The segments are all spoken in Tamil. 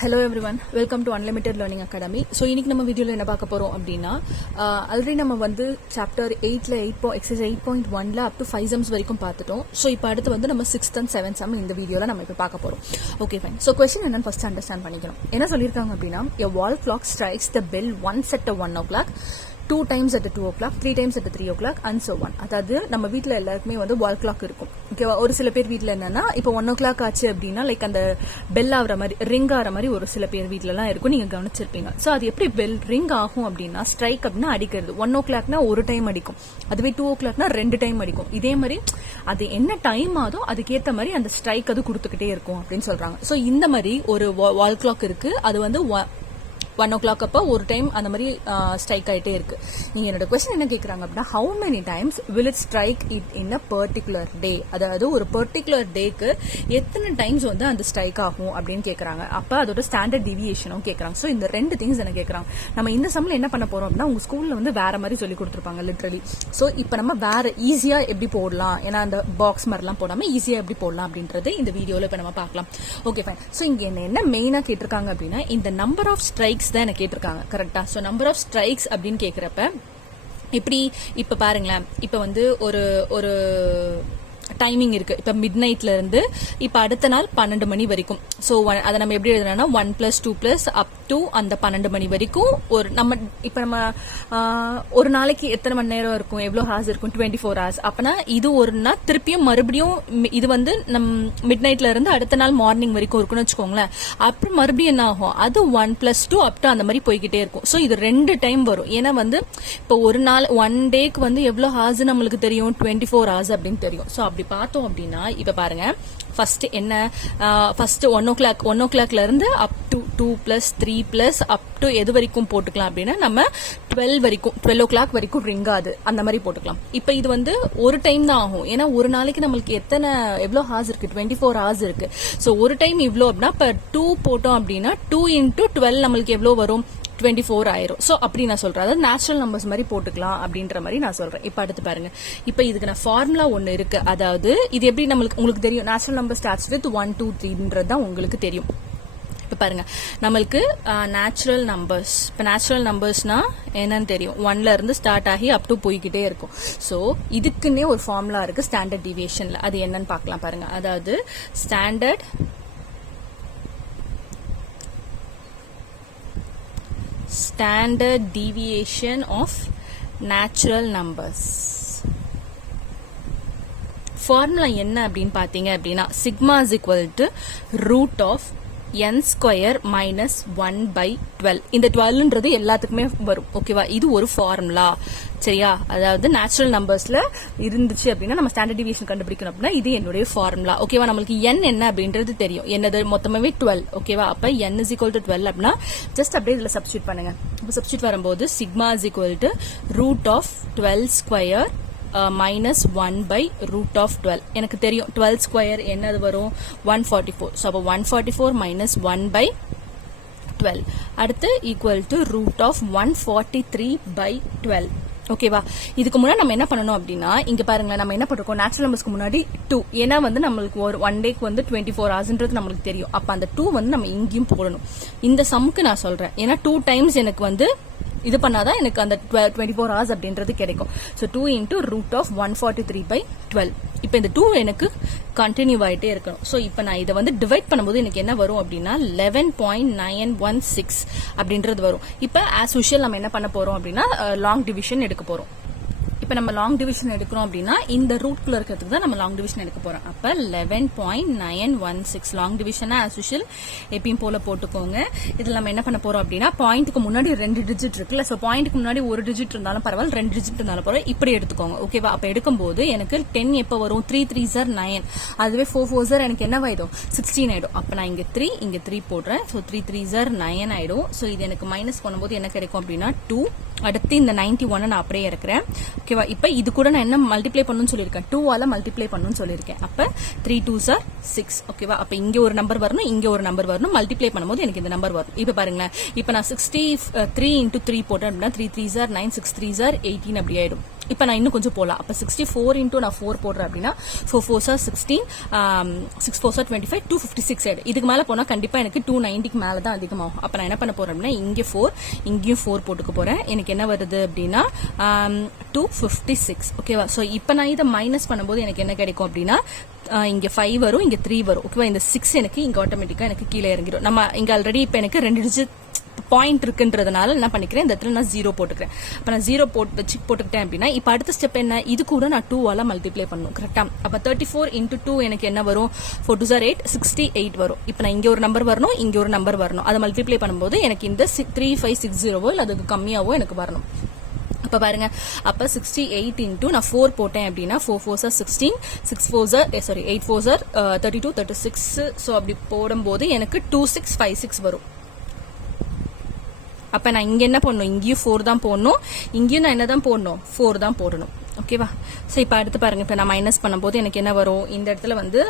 Hello everyone, welcome to Unlimited Learning Academy. So இன்னைக்கு நம்ம வீடியோல என்ன பார்க்க போறோம் அப்படினா ஆல்ரெடி நம்ம வந்து chapter 8ல exercise 8.1ல up to 5 sums வரைக்கும் பார்த்துட்டோம். So இப்போ அடுத்து வந்து நம்ம 6th and 7th sum இந்த வீடியோல நம்ம இப்போ பார்க்க போறோம். Okay fine. So question என்னன்னு first understand பண்ணிக்கணும். என்ன சொல்லிருக்காங்க அப்படினா a wall clock strikes the bell once at 1 o'clock, 2 times at 2 o'clock, 3 times at 3 o'clock and so on. அதாவது நம்ம வீட்ல எல்லாருக்குமே வந்து வால் கிளாக் இருக்கும். ஓகேவா? ஒரு சில பேர் வீட்ல என்னன்னா இப்போ 1 o'clock ஆச்சு அப்படின்னா லைக் அந்த பெல் ஆகிற மாதிரி ரிங் ஆகிற மாதிரி ஒரு சில பேர் வீட்லலாம் இருக்கும், நீங்க கவனிச்சிருப்பீங்க. ஸோ அது எப்படி பெல் ரிங் ஆகும் அப்படின்னா ஸ்ட்ரைக் அப்படின்னா அடிக்கிறது. 1 o'clockனா ஒரு டைம் அடிக்கும், அதுவே 2 o'clockனா 2 டைம் அடிக்கும். இதே மாதிரி அது என்ன டைம் ஆதோ அதுக்கேற்ற மாதிரி அந்த ஸ்ட்ரைக் அது கொடுத்துக்கிட்டே இருக்கும் அப்படின்னு சொல்றாங்க. ஸோ இந்த மாதிரி ஒரு வால் கிளாக் இருக்கு, அது வந்து 1 o'clock அப்போ ஒரு டைம் அந்த மாதிரி ஸ்ட்ரைக் ஆகிட்டே இருக்கு. நீங்க என்னோட கொஸ்டின் என்ன கேட்குறாங்க அப்படின்னா how many times will it strike it in a particular day, அதாவது ஒரு பர்டிகுலர் டேக்கு எத்தனை டைம்ஸ் வந்து அந்த ஸ்ட்ரைக் ஆகும் அப்படின்னு கேட்குறாங்க. அப்போ அதோட ஸ்டாண்டர்ட் டிவியேஷனும் கேட்குறாங்க. ஸோ இந்த ரெண்டு திங்ஸ் என்ன கேட்குறாங்க. நம்ம இந்த சம்மில் என்ன பண்ண போறோம் அப்படின்னா உங்க ஸ்கூல்ல வந்து வேற மாதிரி சொல்லி கொடுத்துருப்பாங்க லிட்ரலி. ஸோ இப்போ நம்ம வேற ஈஸியா எப்படி போடலாம், ஏன்னா அந்த பாக்ஸ் மாதிரிலாம் போடாம ஈஸியா எப்படி போடலாம் அப்படின்றது இந்த வீடியோல இப்போ நம்ம பார்க்கலாம். Okay fine. ஸோ இங்க என்ன மெயினா கேட்டிருக்காங்க அப்படின்னா இந்த நம்பர் ஆஃப் ஸ்ட்ரைக்ஸ் தான் எனக்கு கேட்டிருக்காங்க. கரெக்டா? ஸோ நம்பர் ஆஃப் ஸ்ட்ரைக்ஸ் அப்படின்னு கேட்கிறப்ப இப்படி இப்ப பாருங்களேன், இப்ப வந்து ஒரு டைமிங் இருக்கு. இப்ப மிட் நைட்ல இருந்து இப்ப அடுத்த நாள் 12 மணி வரைக்கும். சோ அதை நம்ம எப்படி எழுதுனா 1 + 2 அப் டு அந்த 12 மணி வரைக்கும் ஒரு நம்ம ஒரு நாளைக்கு எத்தனை மணி நேரம் இருக்கும், எவ்வளவு ஹார்ஸ் இருக்கும், 24 hours. அப்பனா இது ஒரு நாள் திருப்பியும் மறுபடியும் இது வந்து நம் மிட் நைட்ல இருந்து அடுத்த நாள் மார்னிங் வரைக்கும் இருக்குன்னு வச்சுக்கோங்களேன். அப்புறம் மறுபடியும் என்ன ஆகும், அது 1 + 2 அப் டு அந்த மாதிரி போய்கிட்டே இருக்கும். சோ இது 2 டைம் வரும். ஏன்னா வந்து இப்போ ஒரு நாள் 1 டேக்கு வந்து எவ்வளவு ஹார்ஸ் நம்மளுக்கு தெரியும், 24 hours அப்படின்னு தெரியும். சோ அப்படி பார்த்தோம் அப்படின்னா இப்ப பாருங்க, ஃபர்ஸ்ட் என்ன, ஃபர்ஸ்ட் 1 o'clockல இருந்து அப் டு 2 + 3 அப் டு எது வரைக்கும் போட்டுக்கலாம் அப்படின்னா நம்ம 12 o'clock வரைக்கும் ரிங் ஆகுது அந்த மாதிரி போட்டுக்கலாம். இப்ப இது வந்து ஒரு டைம் தான் ஆகும், ஏன்னா ஒரு நாளைக்கு நம்மளுக்கு எவ்வளவு ஹார்ஸ் இருக்கு, 24 hours இருக்கு. சோ ஒரு டைம் இவ்வளோ அப்படின்னா இப்ப 2 போட்டோம் அப்படின்னா 2 × 12 நம்மளுக்கு எவ்வளவு வரும், 24 ஆயிரும். சோ அப்படி நான் சொல்றேன், அதாவது நேச்சுரல் நம்பர்ஸ் மாதிரி போட்டுக்கலாம் அப்படின்ற மாதிரி நான் சொல்றேன். இப்ப அடுத்து பாருங்க, இப்ப இதுக்கு நான் ஃபார்முலா ஒன்னு இருக்கு. அதாவது இது எப்படி உங்களுக்கு தெரியும், நேச்சுரல் நம்பர் ஸ்டார்ட்ஸ் வித் 1 2 3ன்றது தான் உங்களுக்கு தெரியும். இப்ப பாருங்க, நம்மளுக்கு நேச்சுரல் நம்பர்ஸ், இப்ப நேச்சுரல் நம்பர்ஸ்னா என்னன்னு தெரியும், 1ல இருந்து ஸ்டார்ட் ஆகி அப் டு போய்கிட்டே இருக்கும். சோ இதுக்குன்னே ஒரு ஃபார்முலா இருக்கு ஸ்டாண்டர்ட் டிவியேஷன்ல. அது என்னன்னு பார்க்கலாம் பாருங்க. அதாவது standard deviation of natural numbers. Formula என்ன அப்படின்னு பாத்தீங்க அப்படின்னா sigma is equal to root of n square minus 1/12. இந்த 12ன்றது எல்லாத்துக்குமே வரும். ஓகேவா? இது ஒரு ஃபார்முலா. சரியா? அதாவது நேச்சுரல் நம்பர்ஸ்ல இருந்துச்சு அப்படின்னா நம்ம ஸ்டாண்டர்ட் டிவியேஷன் கண்டுபிடிக்கணும் அப்படின்னா இது என்னுடைய ஃபார்முலா. ஓகேவா? நம்மளுக்கு n என்ன அப்படின்றது தெரியும், என்னது மொத்தமாவே 12. ஓகேவா? அப்ப n இஸ் ஈக்குவல் டு 12 அப்படின்னா ஜஸ்ட் அப்படியே இதுல சப்ஸ்டியூட் பண்ணுங்க. இப்போ சப்ஸ்டியூட் வரும்போது sigma is equal to root of 12 square minus 1/√12. எனக்கு தெரியும் 12 ஸ்கொயர் என்னது வரும், 144. ஸோ அப்போ 144 minus 1/12 அடுத்து ஈக்குவல் டு ரூட் ஆஃப் 143/12. ஓகேவா? இதுக்கு முன்னாடி நம்ம என்ன பண்ணணும் அப்படின்னா இங்க பாருங்க, நம்ம என்ன பண்ணிருக்கோம், நேச்சுரல் நம்பர்ஸ்க்கு முன்னாடி 2, ஏன்னா வந்து நம்மளுக்கு ஒரு 1 டேக்கு வந்து 24 hours நம்மளுக்கு தெரியும். அப்ப அந்த 2 வந்து நம்ம இங்கேயும் போடணும். இந்த சம்க்கு நான் சொல்றேன், ஏன்னா 2 டைம்ஸ் எனக்கு வந்து இது பண்ணாதான் எனக்கு அந்த 24 hours அப்படின்றது கிடைக்கும். So 2 × root of 143/12. இப்போ இந்த 2 எனக்கு கண்டினியூ ஆகிட்டே இருக்கணும். ஸோ இப்போ நான் இதை வந்து டிவைட் பண்ணும்போது எனக்கு என்ன வரும் அப்படின்னா 11.916 அப்படின்றது வரும். இப்போ ஆஸ் யூஷுவல் நம்ம என்ன பண்ண போறோம் அப்படின்னா லாங் டிவிஷன் எடுக்க போறோம். இப்ப நம்ம லாங் டிவிஷன் எடுக்கிறோம் அப்படின்னா இந்த ரூட்குள்ள இருக்கிறதுக்கு தான் நம்ம லாங் டிவிஷன் எடுக்க போறோம். அப்ப 11.916 லாங் டிவிஷன் ஆஸ் யூஷுவல் எப்பயும் போல போட்டுக்கோங்க. இதுல நம்ம என்ன பண்ண போறோம் அப்படின்னா பாயிண்ட்க்கு முன்னாடி 2 டிஜிட் இருக்குல்ல, சோ பாயிண்ட்க்கு முன்னாடி 1 டிஜிட் இருந்தாலும் பரவாயில்ல, 2 டிஜிட் இருந்தாலும் பரவாயில்ல, இப்படி எடுத்துக்கோங்க. ஓகேவா? அப்ப எடுக்கும்போது எனக்கு 10 எப்ப வரும், 3 3s are 9. அதுவே 4 4s are எனக்கு என்ன ஆயிடும், 16 ஆயிடும். அப்ப நான் இங்க 3 போடுறேன். சோ 3 3s are 9 ஆயிடும். சோ இது எனக்கு மைனஸ் பண்ணும்போது என்ன கிடைக்கும் அப்படின்னா 2. அடுத்து இந்த 91 நான் அப்படியே இருக்கிறேன். ஓகேவா? இப்ப இது கூட நான் என்ன மல்டிப்ளை பண்ணணும்னு சொல்லியிருக்கேன், 2ஆல மல்டிப்ளை பண்ணணும்னு சொல்லியிருக்கேன். அப்ப 3 2s are 6. ஓகேவா? அப்ப இங்க ஒரு நம்பர் வரணும், இங்க ஒரு நம்பர் வரணும். மல்டிப்ளை பண்ணும்போது எனக்கு இந்த நம்பர் வரும். இப்ப பாருங்களேன், இப்ப நான் 63 × 3 போட்டேன் அப்படின்னா 3 3s are 9, 6 3s are 18 அப்படி ஆயிடும். இப்போ நான் இன்னும் கொஞ்சம் போகலாம். அப்போ 64 இன்ட்டு நான் 4 போடுறேன் அப்படின்னா 4 4s are 16, 6 4s are 25, 256 ஆயிடும். இதுக்கு மேலே போனால் கண்டிப்பாக எனக்கு 290க்கு மேலே தான் அதிகமாகும். அப்போ நான் என்ன பண்ண போகிறேன் அப்படின்னா இங்கே 4 இங்கேயும் 4 போட்டுக்க போகிறேன். எனக்கு என்ன வருது அப்படின்னா 256. ஓகேவா? ஸோ இப்போ நான் இதை மைனஸ் பண்ணும்போது எனக்கு என்ன கிடைக்கும் அப்படின்னா இங்கே 5 வரும், இங்கே 3 வரும். ஓகேவா? இந்த 6 எனக்கு இங்கே ஆட்டோமேட்டிக்காக எனக்கு கீழே இறங்கிடும். நம்ம இங்கே ஆல்ரெடி இப்போ எனக்கு 2 டிஜிட் பாயிண்ட் இருக்குன்றதுனால என்ன பண்ணிக்கிறேன், இந்த இடத்துல நான் 0 போட்டுக்கிறேன். அப்போ நான் 0 போட்டுக்கிட்டேன் அப்படின்னா இப்போ அடுத்த ஸ்டெப் என்ன, இது கூட நான் 2ஆல மல்டிப்ளை பண்ணணும். கரெக்டா? அப்போ 34 இன்ட்டு 2 எனக்கு என்ன வரும், 4 2s are 8, 68 வரும். இப்போ நான் இங்கே ஒரு நம்பர் வரணும், இங்கே ஒரு நம்பர் வரணும். அதை மல்டிப்ளை பண்ணும்போது எனக்கு இந்த 3560 இல்லை அதுக்கு கம்மியாவோ எனக்கு வரணும். அப்போ பாருங்க, அப்போ 68 இன்ட்டு நான் 4 போட்டேன் அப்படின்னா 4 4s are 16, 8 4s are 32, 36. So அப்படி போடும்போது எனக்கு 2656 வரும். அப்போ நான் இங்கே என்ன பண்ணணும், இங்கேயும் 4 தான் போடணும், இங்கேயும் நான் என்ன தான் போடணும், 4 தான் போடணும். ஓகேவா? ஸோ இப்போ அடுத்து பாருங்க, இப்போ நான் மைனஸ் பண்ணும்போது எனக்கு என்ன வரும், இந்த இடத்துல வந்து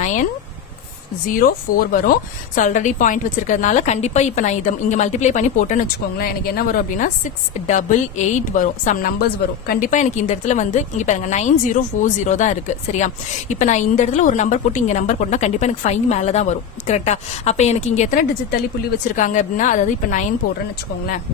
904 வரும். ஸோ ஆல்ரெடி பாயிண்ட் வச்சிருக்கிறதுனால கண்டிப்பா இப்போ நான் இதை இங்க மல்டிப்ளை பண்ணி போட்டேன்னு வச்சுக்கோங்களேன், எனக்கு என்ன வரும் அப்படின்னா 688 வரும். சம் நம்பர்ஸ் வரும். கண்டிப்பா எனக்கு இந்த இடத்துல வந்து இங்க பாருங்க 9040 தான் இருக்கு. சரியா? இப்போ நான் இந்த இடத்துல ஒரு நம்பர் போட்டு இங்க நம்பர் போட்டா கண்டிப்பா எனக்கு 5 மேல தான் வரும். கரெக்டா? அப்ப எனக்கு இங்க எத்தனை டிஜிட் தள்ளி புள்ளி வச்சிருக்காங்க அப்படின்னா, அதாவது இப்போ 9 போடுறேன்னு வச்சுக்கோங்களேன்.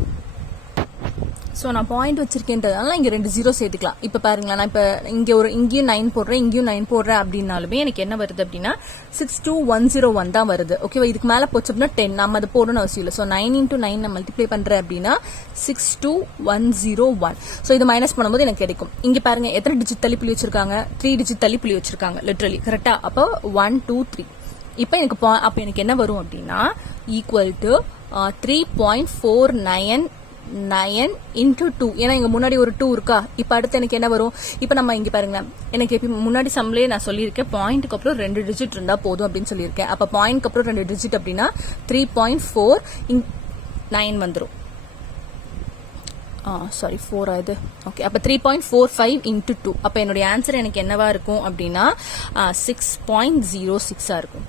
ஸோ நான் பாயிண்ட் வச்சிருக்கேன்றதுனால இங்கே 2 0 சேர்த்துக்கலாம். இப்போ பாருங்களேன், நான் இப்போ இங்கேயும் 9 போடுறேன், இங்கேயும் 9 போடுறேன் அப்படின்னாலுமே எனக்கு என்ன வருது அப்படின்னா 62101 தான் வருது. ஓகேவா? இதுக்கு மேலே போச்சு அப்படின்னா 10 நம்ம அது போடணும்னு அவசியம் இல்லை. ஸோ 9 இன்ட்டு 9 நான் மல்டிப்ளை பண்ணுறேன் அப்படின்னா 62101. ஸோ இது மைனஸ் பண்ணும்போது எனக்கு கிடைக்கும். இங்கே பாருங்க எத்தனை டிஜிட் தள்ளி புள்ளி வச்சிருக்காங்க, 3 டிஜிட் தள்ளி புள்ளி வச்சிருக்காங்க லிட்ரலி. கரெக்டா? அப்போ 1 2 3. இப்போ எனக்கு என்ன வரும் அப்படின்னா ஈக்குவல் டு 3.499 இன்டூ 2. ஏன்னா இங்க முன்னாடி ஒரு 2 இருக்கா. இப்ப அடுத்து எனக்கு என்ன வரும், இப்ப நம்ம இங்க பாருங்க, எனக்கு இப்ப முன்னாடி சம்லயே நான் சொல்லியிருக்கேன் பாயிண்ட்க்கு அப்புறம் 2 டிஜிட் இருந்தா போதும் அப்படின்னு சொல்லியிருக்கேன். அப்ப பாயிண்ட்க்கு அப்புறம் 2 டிஜிட் அப்படின்னா 3.49 வந்துரும். சாரி 4 ஆகுது. ஓகே, அப்ப 3.45 இன்டூ 2. அப்ப என்னுடைய ஆன்சர் எனக்கு என்னவா இருக்கும் அப்படின்னா 6.06 இருக்கும்.